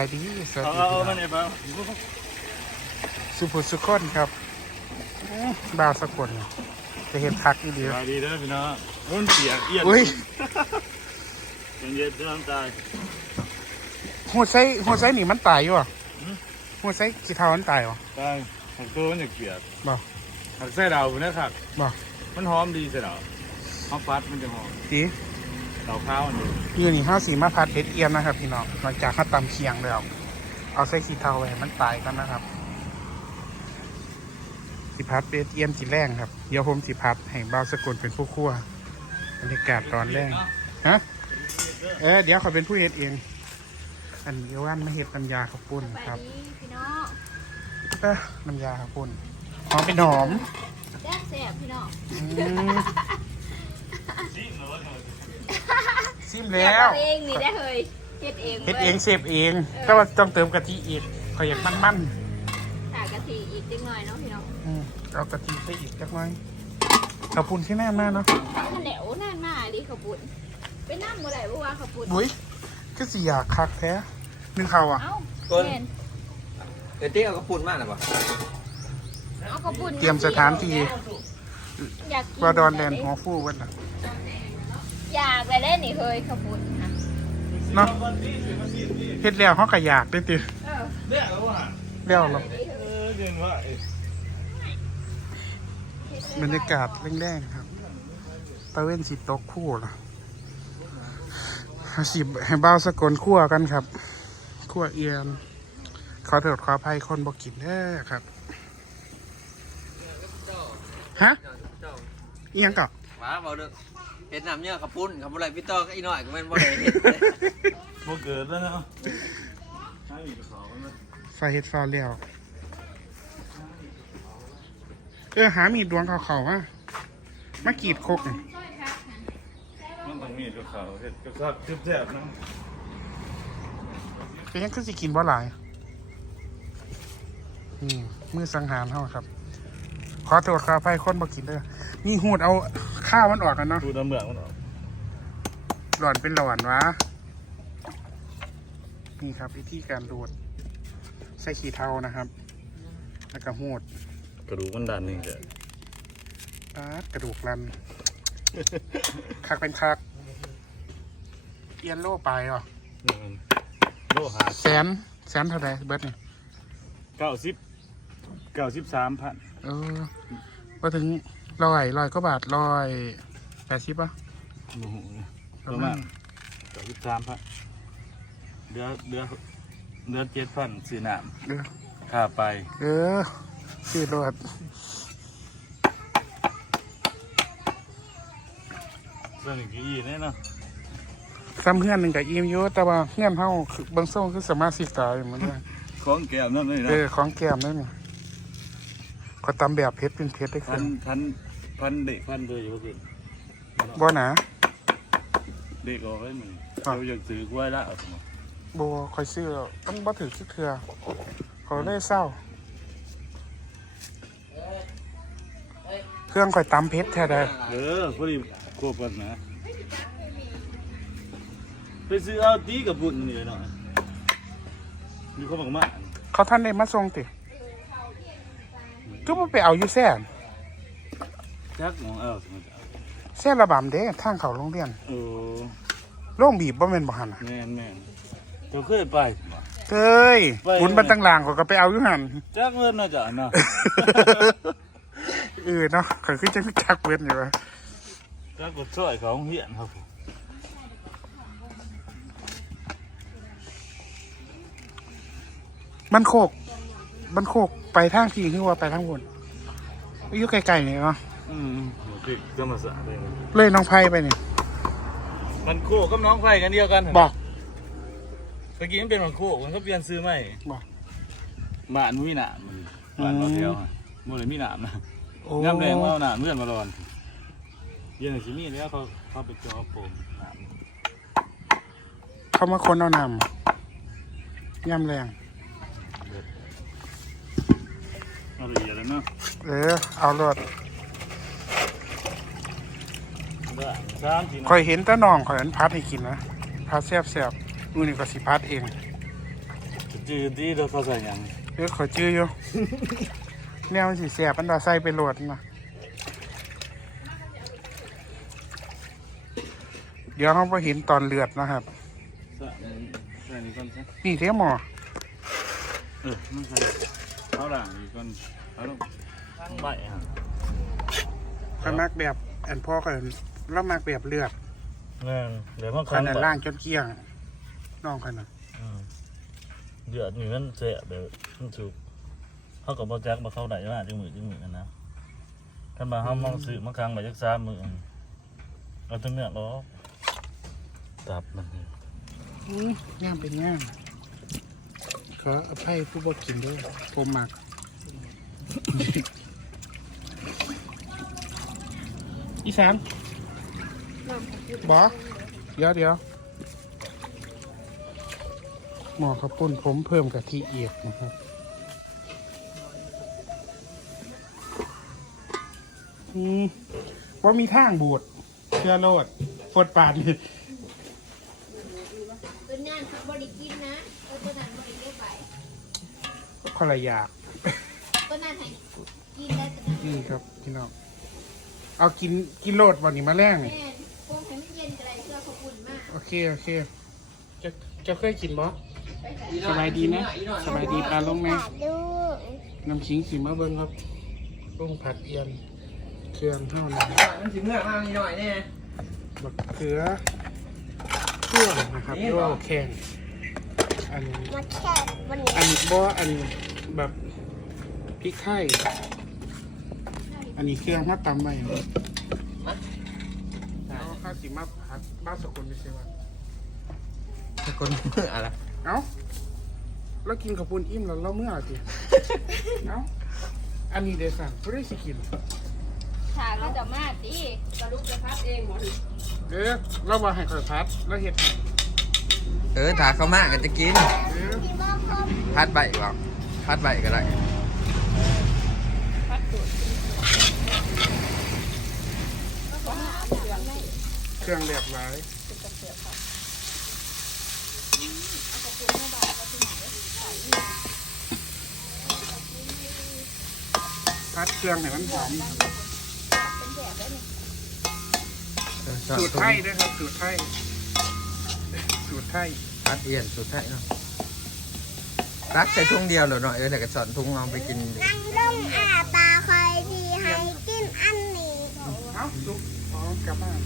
ายดีสวัสเอาดีเอาพี่เอาน้มาองเนี่ยเปล่าสุภุสุคนครับอื้อบ่าวสกลจะเห็นคักอีเดีสยวบายดีเด้อพี่น้องมันเสียงเอียดอุ้ยเย็นๆจะน้ำตายหัวไซหัวไซนี่มันตายอยู่อะหัวไซสีเทามันตายเหรอตายหักตัวมันจะเกลียดบ่หักไส้ดาวมันนะครับบ่มันหอมดีใช่หรอหอมฟัดมันจะหอมดี เตาข้าวมันดีอยู่นี่ห้าสีมาพัดเห็ดเอียมนะครับ พี่น้องหลังจากข้าตำเคียงแล้ว เอาไส้ขีเทาไว้ให้มันตายกันนะครับสิพัดเป็ดเอียมสีแรงครับเดี๋ยวผมสิพัดให้บ่าวสกลเป็นผู้คั่วบรรยากาศตอนแรกฮะเออเดี๋ยวเขาเป็นผู้เฮ็ดเอง อันเดียววันมาเฮ็ดน้ำยาข้าวปุ้นไปครับดีพี่น้องเอ้อน้ำยาข้าวปุ้นหอมเป็นหอมแซ่บแซ่บพี่น้อง อืมซิมเดี๋ยแล้ววเองนี่ได้เฮ้ยเฮ็ดเองเฮ็ดว้ยเองเสพเอง แต่ว่าต้องเติมกะทิอีกขอยอยากมันใส่กะทิอีกนิดหน่อยเนาะพี่น้องๆอืมเอากะทิใส่อีกจักหน่อยข้าวปุ้นที่แน่มากเนาะข้าวเหนียวนานมาดิข้าวปุ้นไปนั่งบ่ได้บ่ว่าข้าวปุ้นบุ้ยก็สิอยากคักแท้นึ่งข้าวอะ เอ้าก้นแม่นเอตี้เอากระปุ่นมากหรือเปล่าเอาข้าวปุ้นเตรียมสถานที่ อยากกินว่าดอนแดนหัวฟูเวันน่ะ อยากไปได้นี่เฮ้ยข้าวปุ้นค่ะเนาะเฮ็ดแล้วเขาก็อยากได้ติเออเนี่ยแล้วว่ะแล้วเราเออเดินว่าบรรยากาศแรงๆครับตะเว้นสิตกคู่ล่ะเอาสิให้บ้าวสกลคั่วกันครับ คั่วเอียน ขอโทษขออภัยคนบอกกินเด้อครับ ฮะเอียงกับว้าบอกเด้อ เห็ดน้ำเนี่ยกระปุ่นคำอะไรพี่ต่อก็อีน้อยก็เป็นบ่ได้เห็ดเลยโมเกิดแล้วเนาะให้มีกระเขาไหมไฟเฮ็ดฟาวแล้วเออหามีดดวงเขาเขาๆมามากรีดคกนี่มันต้องมีกระเขาเห็ดกระซับแซ่บๆนะเป็นยังคือสิกินบ่หลายนี่มือสังหารเฮาครับ ขอโทษขออภัยคนบ่กินเด้อนี่หูดเอา ข้าวมันออกกันเนาะดูน้ำเหลืองมันออกหล่อนเป็นหล่อนวะนี่ครับวิธีการดูดใส่ขี้เทานะครับ แล้วก็หูดกระดูกมันดันนี่แหละปาดกระดูกรันคักเป็นคักเอียนโล่ไปเหรอนี่มันโลหะแสนแสนเท่าไหร่เบิร์ดนี่เก้าสิบเก้าสิบสามพันเออว่าถึง ร้อยร้อยก็บาทร้อยแปดสิบป่ะโอ้โหประมาณเก้าสิบสามพันเดือเดือเดือเจ็ดพันสี่น้เออำค่าไปเออสี่รถเรื่องกี่อีแน่เนาะซ้ำเพื่อนหนึ่งกับอีมอยู่แต่ว่าเพื่อนเฮาคือบางส่งคือสามารถสิตายเหมือนกันของแก้มนั่นเลยนะเออของแก้มนั่นนี่ขอตำแบบเพชรเป็นเพชรได้พัคืนนพัน พันเด็กพันเลยอยู่กินบ่หนาเด็กออกเลยมึงอะเราอยากซื้อกล้วยละเอาสิบ่คอยซื้อแล้วมันบ่ถือคิดเถื่อขอเลยเศร้า เครื่องข่อยตำเพชรแท้ได้เออพอดีครบกันนะ ไปซื้อเอาตีกับบุญนี่เลยเนาะมีเขาบอกมาเขาท่านได้มาส่งติก็บ่ไปเอาอยู่แซ่น จักหมองเอาสมมติแซ่ระบำเด้ทางเขาโรงเรียนเออโรงบีบบ่แม่นบ่หั่นน่ะแม่นแม่นเจ้าเคยไปบ่ เอ้ยไป บุญบันตังหลางเขาก็ไปเอาอยู่หั่นจักเงินเนาะจ้ะเนาะ เออเนาะเขาคือจังจักเว้นอยู่ว่าจักกดช่วยเขาเหียนครับผมมันโคกมันโคกไปทางที่คือว่าไปทางบนอยู่ไกลๆนี่เนาะ อืมติดธรรมศาสตร์เลยเลยน้องไผ่ไปนี่มันโคกับน้องไฟกันเดียวกันบอกตะกี้มันเป็นมันโคมันก็เปลี่ยนซื้อใหม่บอกบ้านมีหนามมันบ้านเราเดียวมันเลยมีหนามนะโอ้น้ำแดงว่าหนามเมื่อนมาร้อนเย็นสิมีแล้วเขาเขาไปจอผมหนามเขามาคนเอานำย่ำแรงเอาละเอียดแล้วเนาะเออเอารถ สามทีคอยเห็นแต่น้องคอยเห็นพัดให้กินนะพัดแซ่บๆมือนี่ก็สิพัดเองจืดที่เราเขาใส่หยังเออขอชื่ออยู่ แนวสีแสบอันดาใส่ไปโหลดมาเดี๋ยวเราไปเห็นตอนเลือดนะครับใส่ใส่นี่ก่อนสินี่เท่หมอเออมันใส่เอาหลังอีกก่อนเอาลงข้างใบฮะขมักแบบอันพ่อกัน แล้วมักแบบเลือดแม่นเดี๋ยวมันขข้างนาดใบล่างจนเกลี้ยงน้องขนาดอืมเดือดนี่มันเสียแบบมันสุกเขากับโปรแจ็คมาเข้าได้มากจังมือจังมือกันนะท่านมาห้ามมองสื่อมาค้างไปจักสามมือเอาตัวเนื้อล้อตับมันนี่อืมย่างเป็นย่างขออภัยผู้บ่กินด้วยผมมักอีสาน บอเดี๋ยวเดี๋ยวหมอข้าวปุ้นผมเพิ่มกะทิเอียดนะครับอืมว่ามีทางบูดเชื่อโลดฟดปาดนี่ตัวนั้นเขาบริกินนะเออตัวนั้นบริเก็บไปคนละอยากตัวนั้นให้กินได้ตัวนั้นนี่ครับพี่น้องเอากินกินโลดวันนี้มาแรงแม่น โอเค โอเค จะจะเคยกินบ่ไปใส่สบายดีนะสบายดีปลาลงไหมดูน้ำขิงสีมาเบิ้งครับลุงผัดเอียน เครื่องเท่านั้นมันสิเมื่อมากนิดหน่อยแน่บักเขือเครื่องนะครับนี่โยเหรอแข่งอันมาแค่วันนี้อันบ่อันแบบพริกไทยอันนี้เครื่องถ้าตำไปแล้วข้าว สีมาผัดบ้านสกุลไม่ใช่ว่าคนเมื่ออะไรเอ้าแล้วกินกับปุนอิ่มแล้วเราเมื่อสิเอ้าอันนี้เดซันไม่ได้สิกินฉากก็จะมาดิสรุปจะพัดเองหมดเออเราว่าให้ข่อยพัดแล้วเห็ดให้เออถาเขามากก็จะกินเออพัดใบหรอพัดใบก็ได้ พัดจุด เครื่องแหลกหลายพัดเครื่องให้มันหอมสูตรไทยด้วยครับสูตรไทยสูตรไทยพัดเอียนสุดท้ายเนาะรักใส่ทุ่งเดียวเหรอหน่อยเออแต่ก็สอนทุ่งเอาไปกินนั่งลงอาตาคอยดีให้กินอันนี้เอ้าสุกอ๋อกลับบ้าน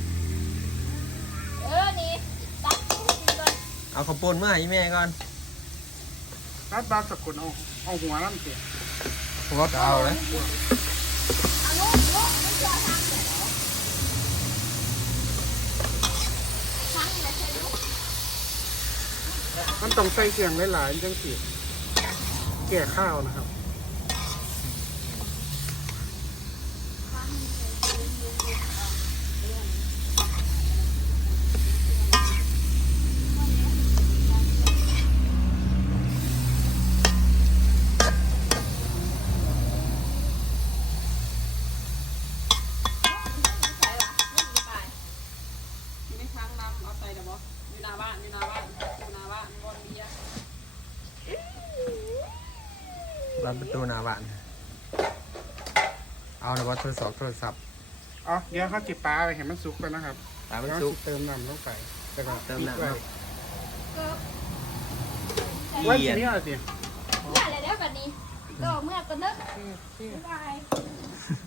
เอาข้าวปุ้นเมื่อให้แม่ก่อนรัดบาสกุลเอาเอาหัวน้ำเสียผมก็เอาเลยเอาลูกลูกไม่เชื่อทางไหนทางไหนใช่ลูกมันต้องใส่เสียงหลายๆจังสิแก่ข้าวนะครับ อยู่ในครั้งน้ำเอาใส่เดี๋ยวบอกอยู่หน้าบ้านอยู่หน้าบ้านอยู่หน้าบ้านบนเบียร์ ร้านประตูหน้าบ้าน เอาในวัดโทรศัพท์โทรศัพท์อ๋อเดี๋ยวเขาจิบปลาไปเห็นมันสุกก่อนนะครับตามมันแล้วซุก เติมน้ำลงไปแล้วก็เติมน้ำพริกไว้เอีไว้ยทีนนี้อะไรสิเมื่อไรแล้วกันนี้ก็เมื่อกันเนอะบ๊ายบาย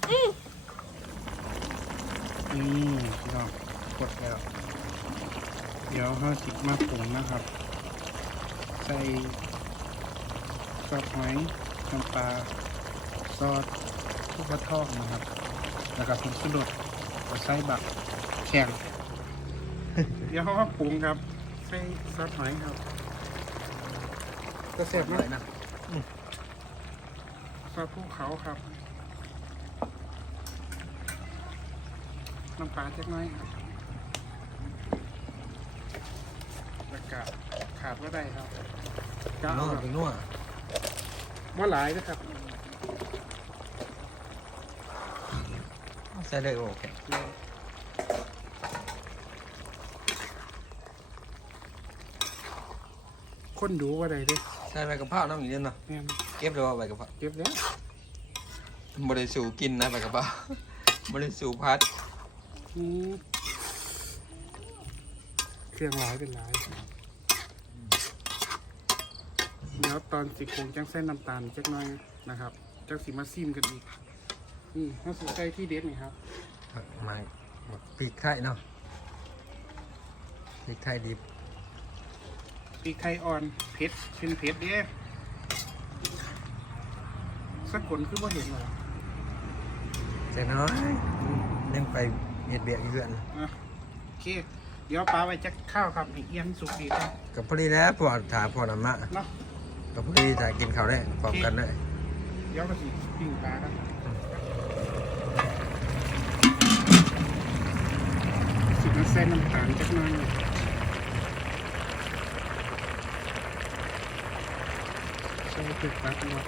นี่พี่น้องกดแล้ว เดี๋ยวเขาจิบมาปรุงนะครับ ใส่ซอสหอย น้ำปลาซอสทุกกระทอกนะครับ แล้วก็ผงสุดดใส่บักแข็งเดี๋ยวเขามาปรุงครับใส่ซอสหอยครับกระเสียบเลนะยนะซอสภูเขาครับ น้ำปลาเล็กน้อยครับแล้วก็ขาดว่าได้ครับก็นัเอาวแบบถึงนัว ว่าหลายนะครับใส่เลยโอเคคนดูว่าใดเด้ใส่ส่ใบกะเพราน้ำอีกนิดเนาะแม่นเก็บเลยว่าใบกะเพราเก็บแล้วบริสูกินนะใบกะเพราบริสูพัดอืมเครื่องหลายเป็นหลาย เดี๋ยวตอนสิโคงจังเส้นน้ำตาลจักหน่อยนะครับจังสิมาซิมกันอีกนี่ข้าวสุกไก่ที่เด็ดนี่ครับมาพริกไทยเนาะพริกไทยดิบพริกไทยอ่อนเผ็ดเป็นเผ็ดเด้สักคนคือว่าเห็นเหรอจังน้อยยังไปเห็ดเบียกอยู่เพื่อนอะโอเค เดี๋ยวปลาไว้จักข้าวครับให้เอียนสุกดีครับกับพอดีแล้วพอถามพอนำมาเนาะ กับพอดีถ่ายกินเขาได้พร้อมกันด้วยเดี๋ยวก็สิปิ้งปลาครับสิมาใส่น้ำตาลจักหน่อยใส่เผ็ดปลาหมด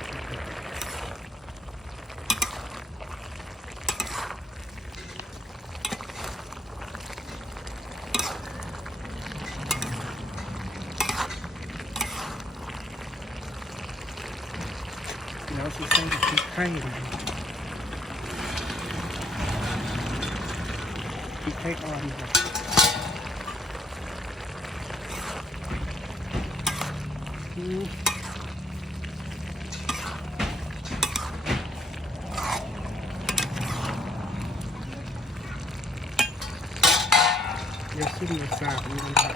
เดี๋ยวสิใส่พริกไทยนะครับ พริกไทยอ่อนค่ะอืมเดี๋ยวขึ้นมาสาบนี่นะครับ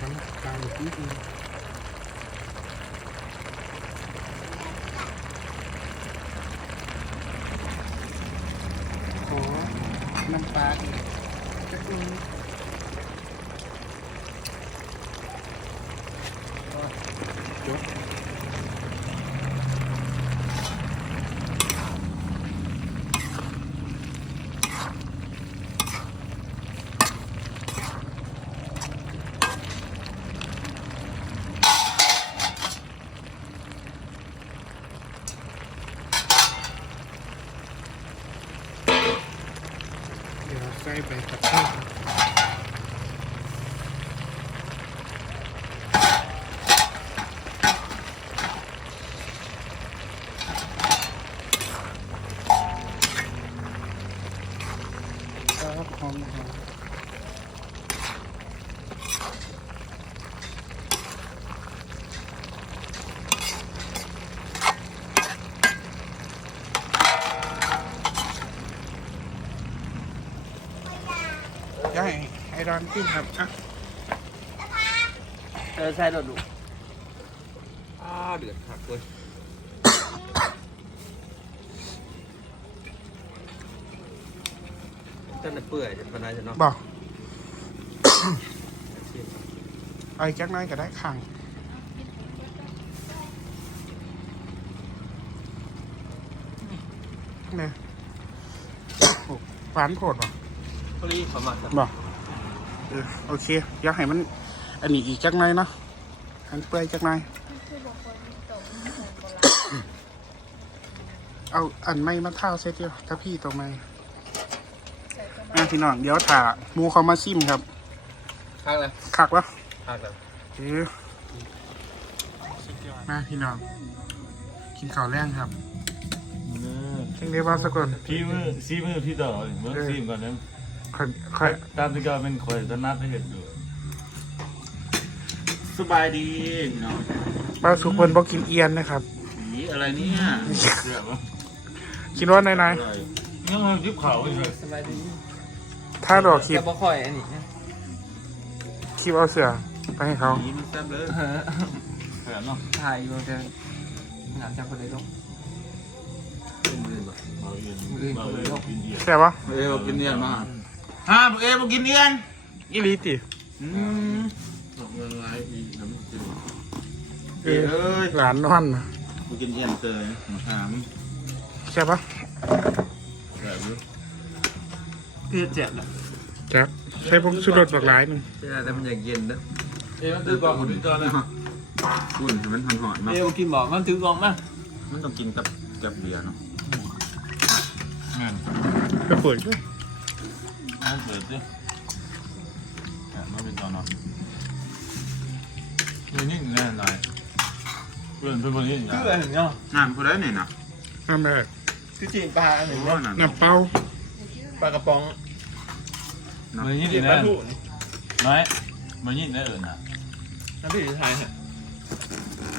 น้ำตาลนิดนึงขอ น้ำปลาจะกสักนิดจบ เดี๋ยวใส่ใบกระเพราครับหอมหอมอยากให้ ไอรอนขึ้นครับอะเออใช่โดดดูอ้าเดือดขักเลยต้นเปื่อยเดี๋ยวพนายจะเนาะบอกเอาอีกจักหน้อยก็ได้ข้างเนี่ยโอ้หวานโผดบ่พอดีประมาณนั้นบอก เออโอเคอยากให้มัน อันนี้อีกจักหน้อยเนาะอันเปื่อยจักหน้อยคือบอกคนตกมันเหมือนโบราณเอาอันไม่มาเท่าเซตเดียวถ้าพี่ตัวไม่ใส่กระอะพี่น้องเดี๋ยวถ่าหมูเขามาซิมครับข้างเลยคักวะข้างเลยเออมาพี่น้องกินข้าวแรงครับเช่นเรียกว่าสกุลพี่มือซีมือพี่ต่อเมื่อซีมก่อนนะ ค่อยค่อยตามที่ก็เป็นคอยตนัดให้เห็นอยู่สบายดีเนาะป้าสุกคนบอกกินเอียนนะครับสีอะไรเนี่ยเสือปะคิดว่าในในยังมันยิบเขาอีกเลยสบายดีๆถ้าดอกคลิปจะบ่ค่อยอันนี้นะคลิปเอาเสือไปให้เขาสีมันแซ่บเลยแซ่บเนาะถ่ายอยู่แต่งานจากคนใดลงเราเย็นเราเย็นกินเย็นแต่ว่าเอ้ยกินเย็นมาก ฮะเอ้ยกินเย็นอีหลีติอืมตกเงินไรอีน้ำจิ้มเออหลานนอนนะมากินเย็นเตยมาหามใช่ปะแบบนี้เจ็บเจ็บนะจับใช้พวกสุดรสหลากหลายหนึ่งเจ็บแต่มันอยากเย็นนะเอ้ยมันตื่นก่อนคุณตื่นก่อนเลยคุณมันหอนหอนๆมากเอ้กินบอกมันถือกล่องมามันต้องกินกับกับเบียร์เนาะแม่นก็เปิดด้วย มันเปิดดิอะมันเป็นตอนเนาะนี่นี่แน่นอนเพื่อนเพื่อนคนนี้อย่างคืออะไรเนาะงานผู้ใดนี่นะน้ำแรกคือจีนปลาอันหนึ่งว่าเนาะนั่นน้ำเปล่าปลากระป๋องมันยิ่งจีดีนปนะลาทูนี่น้อยมันยิ่งได้เอิญอะน้ำพริกไทยฮะ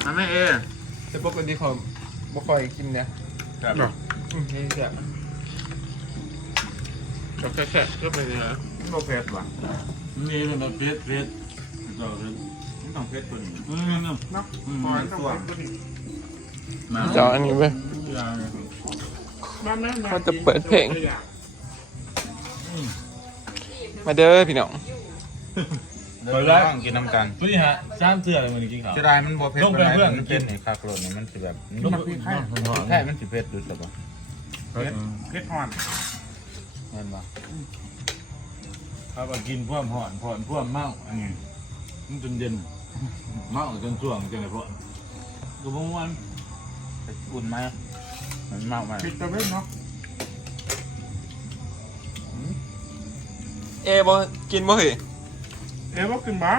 มันไม่เอแต่ปกติผมบ่ค่อยกินเนี่ยครับดอกอืมนี่แซ่บ ดอกแค่ๆก็ไปเลยนะมันบ่เผ็ดว่ะนี่เป็นแบบเพชรเพชรต่อเลยมันต้องเผ็ดกว่านี้อืมอืมเนาะอืมพอแล้วต้องไปก็ดีมาเจ้าอันนี้ไปมาแม่เขาจะเปิดเพลง มาเด้อพี่น้องเดี๋ยวเราต้องกินน้ำกันพี่ฮะสามเถื่ออะไรมันกินข้าวจะได้มันบ่เผ็ดลงไปปานใดเพื่อนมันเป็นไอ้คาโครนนี่มันสิแบบลูกพี่ข้าวแท้มันสิเผ็ดดูสักบ่เพชรอ่อน แม่นบ่ถ้าว่ากินพ่วมห่อนผ่อนพ่วมเมาอันนี้มันจนเย็นเมาจนช่วงจนไหนพ่อก็บ่ม่วนอุ่นไหมมันเมาไหมปิดตะเวนเนาะเอบ่กินบ่เหรอเอ๋ว่าขึ้นมา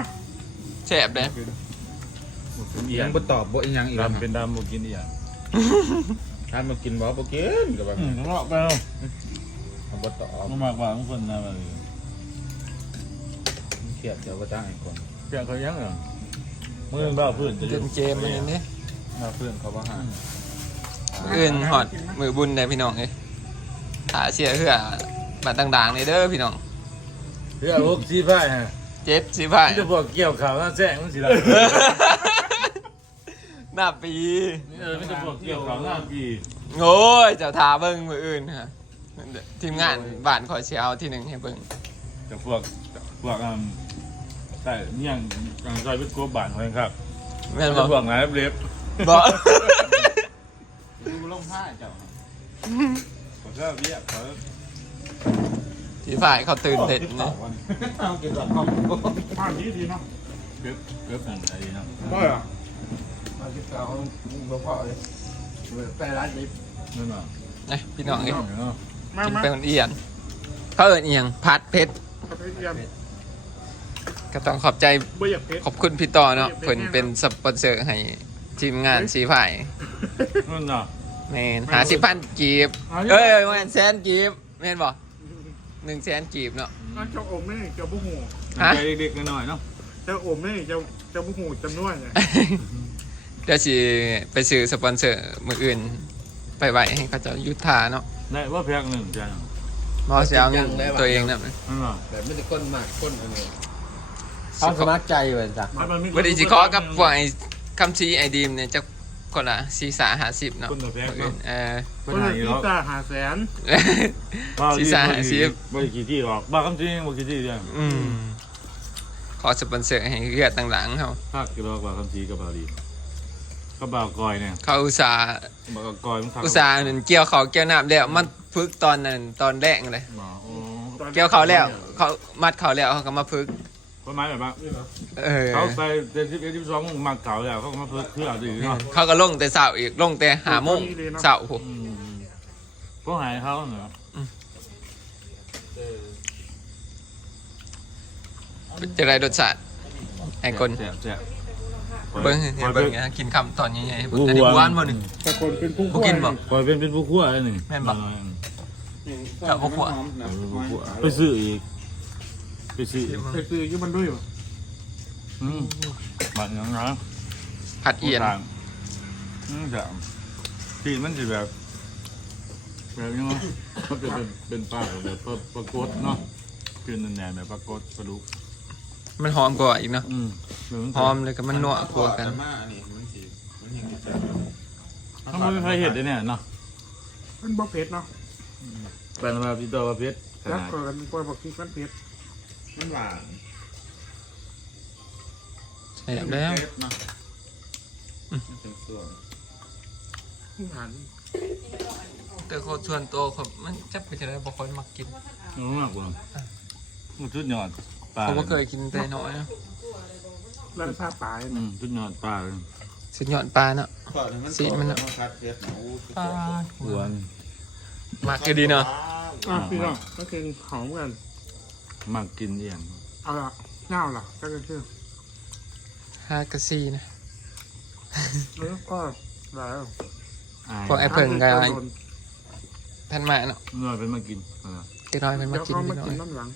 แซ่บเด้เป็นเอียยังงบ่ตอบบ่อีหยังอีกแล้วดำเป็นดำบ่กินอีหยังถ้ามากินบ่บ่กินก็ว่าอืมทะเลาะไปแล้วมัน บ่ตอบมันมากกว่าทุกคนนะมันมันเครียดเดี๋ยวบ่ตั้งไอ้คนเพียงเขายังเหรอมือบ้าพื้นจะอเล่ยู่นเกมอันนี้นี่ถ้าเพื่อนเขาบ่หาอื่นฮอดมือบุญได้พี่น้องเอ้ยถ้าเสียเพื่อบัตรต่างๆนี่เด้อพี่น้องเพื่อพวกซีไพ่ฮะเจ็ดสิพ่าย ที่จะบอกเกี่ยวข่าวน่าแจ้งมันสิละหน้าปี เออไม่จะบอกเกี่ยวข่าวหน้าปีโอ้ยเจ้าทาเบิ่งมืออื่นฮะ ทีมงานบ้านขอเชียวที่หนึ่งให้เบิ่งจะพวกพวกอ่าแต่เนี่ยงกางซอยเป็นกลัวบานเขาเองครับแม่นจะบ่พวกไหนเล็บบ่ดูลงผ้าเจ้าผมก็เรียกเขาที่ฝ่ายเขาตื่นเต้นนะเอากินกับข้าวผ่านดีดีเนาะเก็บเก็บนั่นอะไรเนาะบ่อะมาที่เก่าบ่พอเลยไปร้านนี้นั่นน่ะนะพี่น้องเอ้ยเนาะ มากินมาเป็นเอียน เขาเอิ้นอีหยังพัดเพชรเอาไปเยี่ยมก็ต้องขอบใจบ่อยากเพชร ขอบคุณพี่ต่อเนาะเพิ่นเป็นสปอนเซอร์ให้ทีมงานสีฝ่ายนั่นน่ะ แม่นหาสิพันกีบเอาเอ้เอ้ยแม่นแสนกีบแม่นบ่หนึ่งแสนกีบเนาะเจ้าอมนี่เจ้าบุหูฮะ ใจเด็กๆหน่อยๆเนาะเจ้าอมนี่เจ้าเจ้าบุหูจำนวนเนี่ยเดี๋ยวสิไปซื้อสปอนเซอร์มืออื่น ไปไว้ให้เขาเจะยุทธาเนาะ ได้ว่าเพียงหนึ่งจ้ะมอเสียเอาเงินตัวเองนะนั่นน่ะแบบไม่ได้ก้นมากก้นอันนี้เอาสมัครใจเว้ยจ้ะวันนี้สิขอกับพวกไอ้คำชี้ไอดีมเนี่ยจะคนละสี่สาหาสิบเนาะคนตัวแพงมื้ออื่เนาะนเออคนละที่ตาหาแสนซีซ่าซีบ่กี่ที่ออกบ้าคำจริงบ่กี่ที่เดียวอืมขอสปอนเซอร์ให้เรือต่างๆเขาภาคกี่รอกว่าคำจีกับบาลี ก็บ่าวกอยเนี่ยเขาอุตส่าห์บ่าวกอยมันอุตส่าห์นั่นเกี่ยวเขาเกี่ยวน้ำแล้วมันพึกตอนนั้นตอนแรกเลยบ่โอ้เกี่ยวเขาแล้ว เขามัดเขาแล้วเขาก็มาพึกคนไม้แบบว่าเออ เขาไปเดือนสิบเอ็ดสิบสองมักเขาแล้วเขาก็มาเพื่อเพื่อเอาดีเนาะเขาก็ลงแต่เสาอีกลงแต่หาโมงเสาร์อืมก็หายเขาเนาะจะได้รสชาติไอ้คนแซ่บแซ่บ เบิ้งเห็นเบิ้งนะกินคำตอนใหญ่ๆเบิ่งอันนี้หวานบ่นี่แต่คนเป็นผู้บ่กินบ่ คอยเป็นเป็นผู้คั่วอะไรหนึ่งแม่นบ่กับพวกพวกไปซื้ออีก ไปซื้ออีกไปซื้ออยี่มันด้วยบ่อืมมันยังไงผัดเอียน อืมจะที่มันจะแบบ แบบยังไงมันจะเป็นเป็นปลาแบบปลาปลากดเนาะคือนั่นแหละแบบปลากดปลาดุก มันหอมกว่าอีกเนาะอืมแบบหอมเลยกับมันนัวกว่ากันมาอันนี้มันสิมันยังสิเขาไม่เคยเห็นเลยเนี่ยเนาะมันบ่เพชรเนาะเป็นมาพี่ตัวประเภทขแล้วนาดก็กันกล้วยบักพริกมันเพชรมันหวานใช่แล้วเผ็ดเนาะมันเป็นส่วนผู้หันแต่คนส่วนตัวเขามันจับไปจะได้บ่ค่อยมักกินรู้มากกว่ามันชุดยอด ปลาเขาบ่เคยกินแต่น้อยเนาะแล้วผ้าปลายอืมชุดยอดปลาเลยสุดยอดปลาเนาะ ก่อนมันสีมันอะ คัดเผ็ดเนาะอู้ปลาหวานมากก็ดีเนาะอะพี่น้องก็คือหอมกันมากกินเอียงเอาละเน่าล่ะก็คือชื่อฮากะซีนะเออก็แล้วอายพวกแอปเปิลกับแผ่นมาเนาะเงื่อเป็นมากินเออเจ๊น้อยเป็นมาเดี๋ยวกินเขาพี่มาน้อกินยน้ำหลัง